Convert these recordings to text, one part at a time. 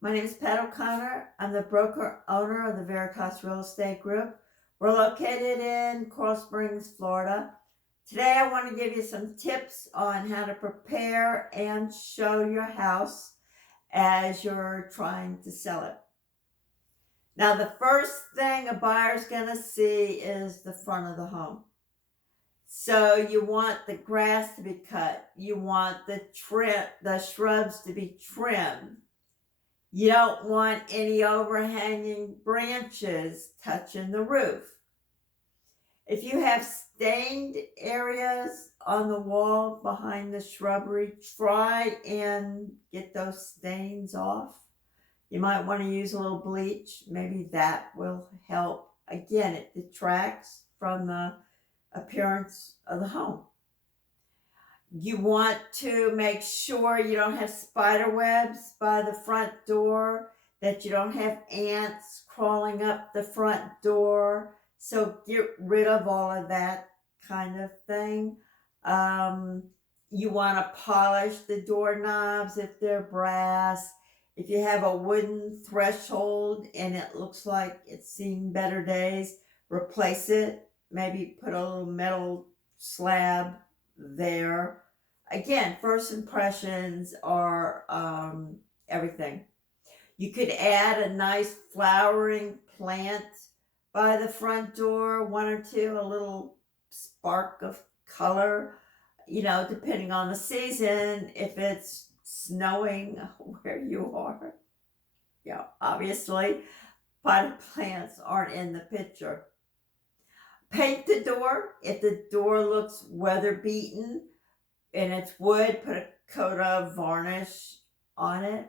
My name is Pat O'Connor. I'm the broker owner of the Veritas Real Estate Group. We're located in Coral Springs, Florida. Today, I want to give you some tips on how to prepare and show your house as you're trying to sell it. Now, the first thing a buyer's going to see is the front of the home. So you want the grass to be cut. You want the shrubs to be trimmed. You don't want any overhanging branches touching the roof. If you have stained areas on the wall behind the shrubbery, try and get those stains off. You might want to use a little bleach. Maybe that will help. Again, it detracts from the appearance of the home. You want to make sure you don't have spider webs by the front door, that you don't have ants crawling up the front door. So get rid of all of that kind of thing. You want to polish the doorknobs if they're brass. If you have a wooden threshold and it looks like it's seen better days, replace it. Maybe put a little metal slab there. Again, first impressions are everything. You could add a nice flowering plant by the front door, one or two, a little spark of color, depending on the season. If it's snowing where you are, obviously, potted plants aren't in the picture. Paint the door. If the door looks weather beaten and it's wood, put a coat of varnish on it.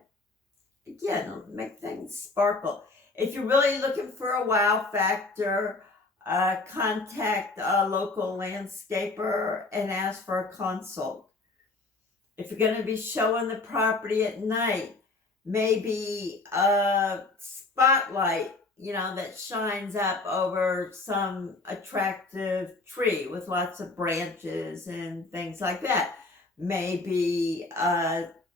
Again, it'll make things sparkle. If you're really looking for a wow factor, contact a local landscaper and ask for a consult. If you're going to be showing the property at night, maybe a spotlight, that shines up over some attractive tree with lots of branches and things like that. Maybe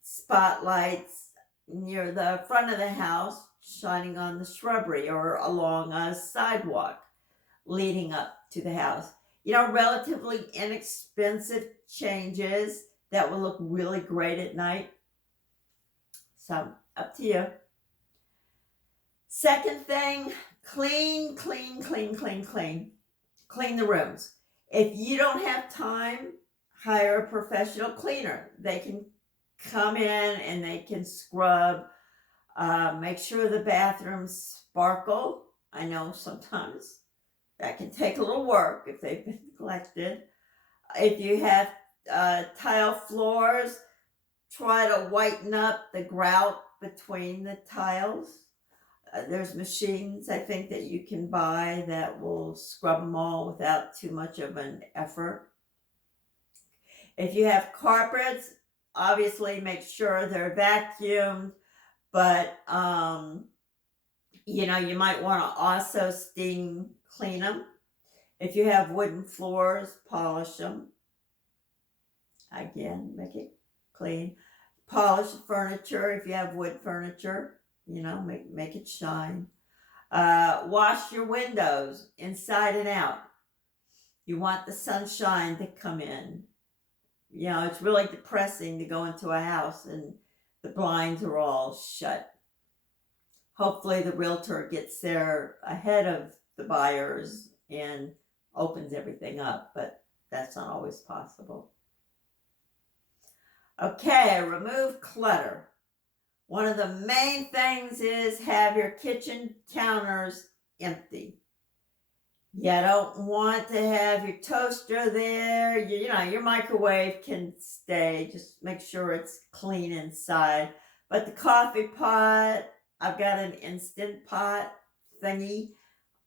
spotlights near the front of the house shining on the shrubbery or along a sidewalk leading up to the house. Relatively inexpensive changes that will look really great at night. So, up to you. Second thing, clean. Clean the rooms. If you don't have time, hire a professional cleaner. They can come in and they can scrub, make sure the bathrooms sparkle. I know sometimes that can take a little work if they've been neglected. If you have tile floors, try to whiten up the grout between the tiles. There's machines, I think, that you can buy that will scrub them all without too much of an effort. If you have carpets, obviously make sure they're vacuumed, but you might want to also steam clean them. If you have wooden floors, polish them. Again, make it clean. Polish the furniture if you have wood furniture. Make it shine. Wash your windows inside and out. You want the sunshine to come in. It's really depressing to go into a house and the blinds are all shut. Hopefully the realtor gets there ahead of the buyers and opens everything up, but that's not always possible. Okay, remove clutter. One of the main things is have your kitchen counters empty. You don't want to have your toaster there. Your microwave can stay. Just make sure it's clean inside. But the coffee pot, I've got an Instant Pot thingy.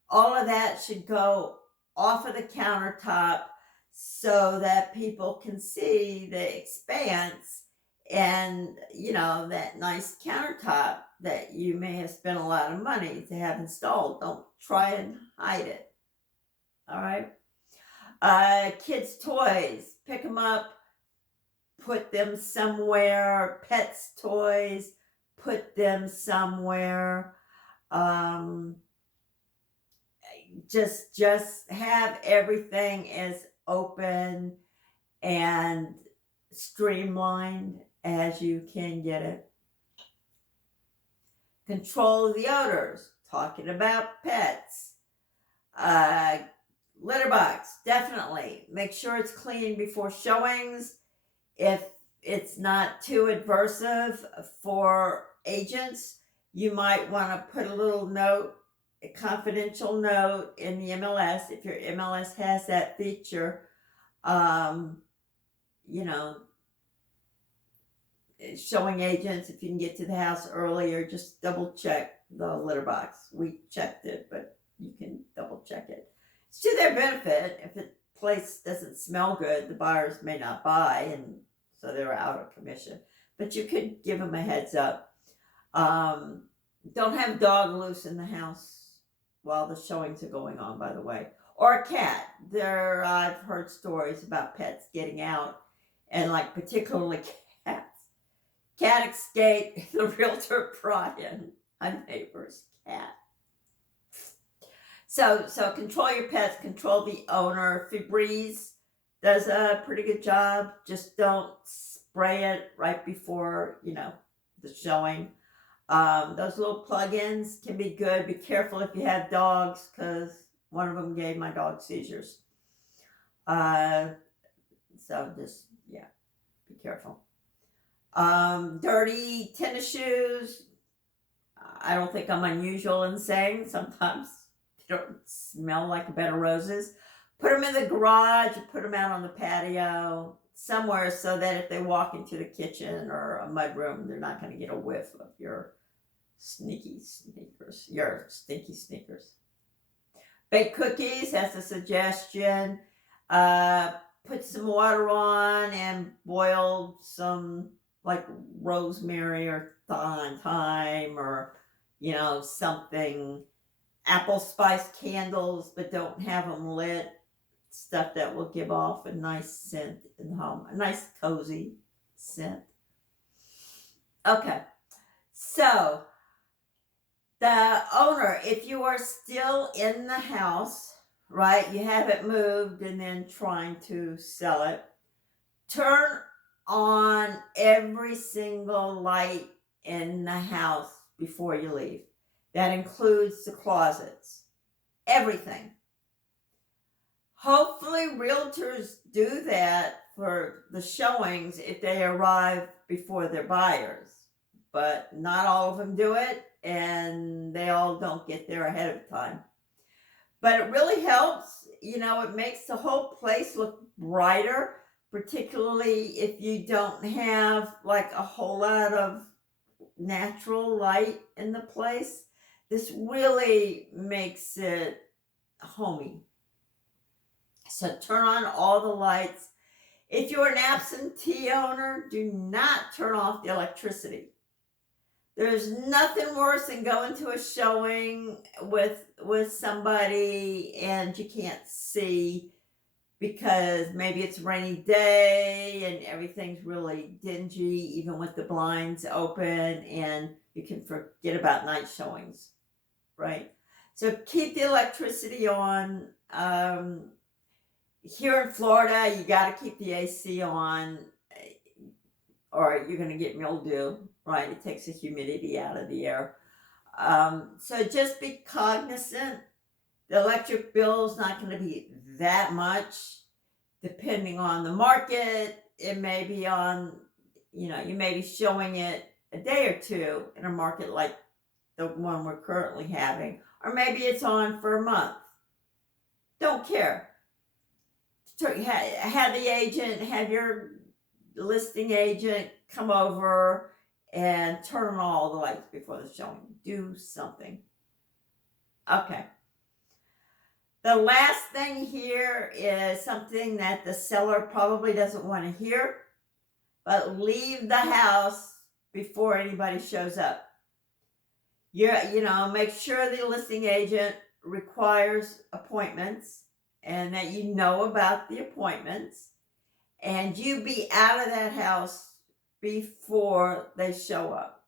All of that should go off of the countertop so that people can see the expanse and, that nice countertop that you may have spent a lot of money to have installed. Don't try and hide it. All right. Kids' toys, pick them up, put them somewhere. Pets' toys, put them somewhere. Um, just have everything as open and streamlined as you can get it. Control the odors. Talking about pets. Uh, Litter box, definitely. Make sure it's clean before showings. If it's not too adversive for agents, you might want to put a little note, a confidential note in the MLS if your MLS has that feature. Um, you know, showing agents, if you can get to the house earlier, just double check the litter box. We checked it, but you can double check it. It's to their benefit. If the place doesn't smell good, the buyers may not buy, and so they're out of commission. But you could give them a heads up. Don't have a dog loose in the house while the showings are going on, by the way. Or a cat. I've heard stories about pets getting out, and like particularly cats. Cat escaped. The realtor brought in a neighbor's cat. So control your pets, control the owner. Febreze does a pretty good job. Just don't spray it right before, the showing. Those little plug-ins can be good. Be careful if you have dogs, because one of them gave my dog seizures. So just, be careful. Dirty tennis shoes. I don't think I'm unusual in saying sometimes they don't smell like a bed of roses. Put them in the garage, put them out on the patio, somewhere, so that if they walk into the kitchen or a mudroom, they're not going to get a whiff of your stinky sneakers. Bake cookies, that's a suggestion. Put some water on and boil some like rosemary or thyme or something. Apple spice candles, but don't have them lit. Stuff that will give off a nice scent in the home, a nice cozy scent. Okay, so the owner, if you are still in the house, right, you haven't moved and then trying to sell it, turn on every single light in the house before you leave. That includes the closets, everything. Hopefully realtors do that for the showings if they arrive before their buyers, but not all of them do it, and they all don't get there ahead of time. But it really helps. It makes the whole place look brighter, particularly if you don't have like a whole lot of natural light in the place. This really makes it homey. So turn on all the lights. If you're an absentee owner, do not turn off the electricity. There's nothing worse than going to a showing with somebody and you can't see because maybe it's a rainy day and everything's really dingy, even with the blinds open, and you can forget about night showings, right? So keep the electricity on. Here in Florida, you got to keep the AC on or you're going to get mildew, right? It takes the humidity out of the air. So just be cognizant. The electric bill is not going to be that much. Depending on the market, it may be on, you may be showing it a day or two in a market like the one we're currently having, or maybe it's on for a month. Don't care. Have your listing agent come over and turn on all the lights before the showing. Do something. Okay. The last thing here is something that the seller probably doesn't want to hear, but leave the house before anybody shows up. Make sure the listing agent requires appointments and that you know about the appointments, and you be out of that house before they show up.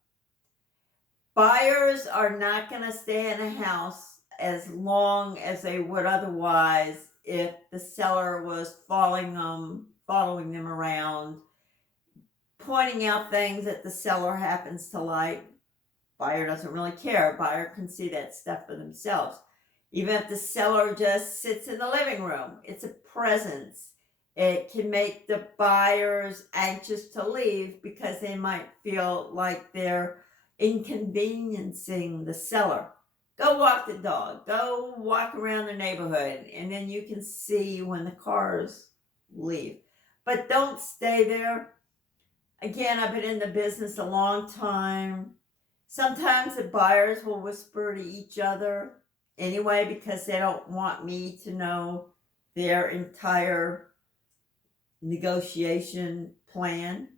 Buyers are not going to stay in a house as long as they would otherwise if the seller was following them around, pointing out things that the seller happens to like. Buyer doesn't really care. Buyer can see that stuff for themselves. Even if the seller just sits in the living room, it's a presence. It can make the buyers anxious to leave because they might feel like they're inconveniencing the seller. Go walk the dog. Go walk around the neighborhood, and then you can see when the cars leave. But don't stay there. Again, I've been in the business a long time. Sometimes the buyers will whisper to each other anyway because they don't want me to know their entire negotiation plan,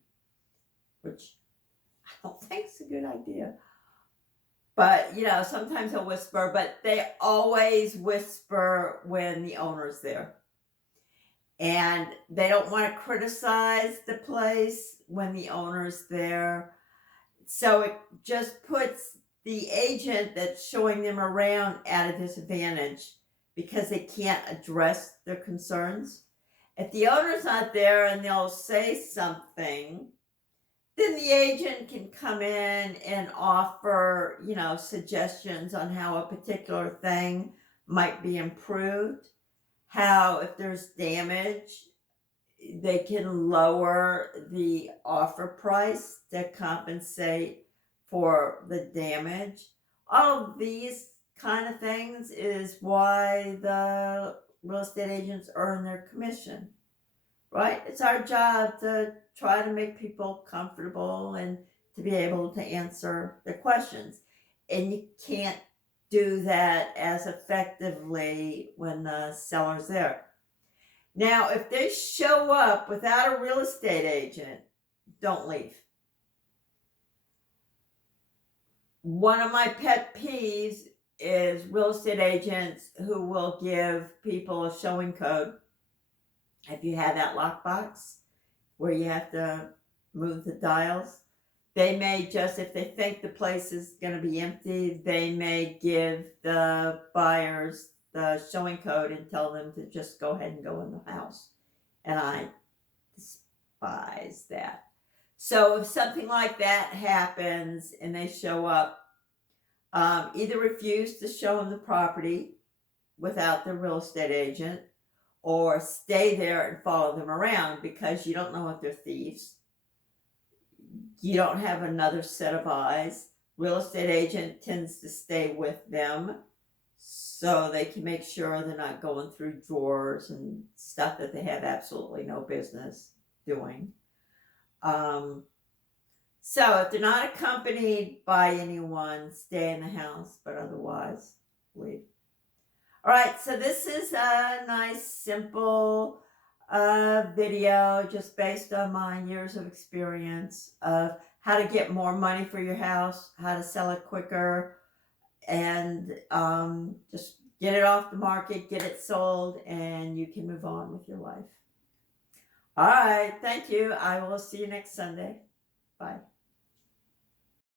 which I don't think is a good idea. But, sometimes they'll whisper, but they always whisper when the owner's there. And they don't want to criticize the place when the owner's there. So it just puts the agent that's showing them around at a disadvantage because they can't address their concerns. If the owner's not there and they'll say something, then the agent can come in and offer, suggestions on how a particular thing might be improved. How, if there's damage, they can lower the offer price to compensate for the damage. All of these kind of things is why the real estate agents earn their commission, right? It's our job to try to make people comfortable and to be able to answer their questions. And you can't do that as effectively when the seller's there. Now, if they show up without a real estate agent, don't leave. One of my pet peeves is real estate agents who will give people a showing code. If you have that lockbox where you have to move the dials, they may just, if they think the place is going to be empty, they may give the buyers the showing code and tell them to just go ahead and go in the house. And I despise that. So if something like that happens and they show up, either refuse to show them the property without the real estate agent, or stay there and follow them around because you don't know if they're thieves. You don't have another set of eyes. Real estate agent tends to stay with them so they can make sure they're not going through drawers and stuff that they have absolutely no business doing. So if they're not accompanied by anyone, stay in the house, but otherwise leave. All right, so this is a nice, simple video just based on my years of experience of how to get more money for your house, how to sell it quicker, and just get it off the market, get it sold, and you can move on with your life. All right, thank you. I will see you next Sunday. Bye.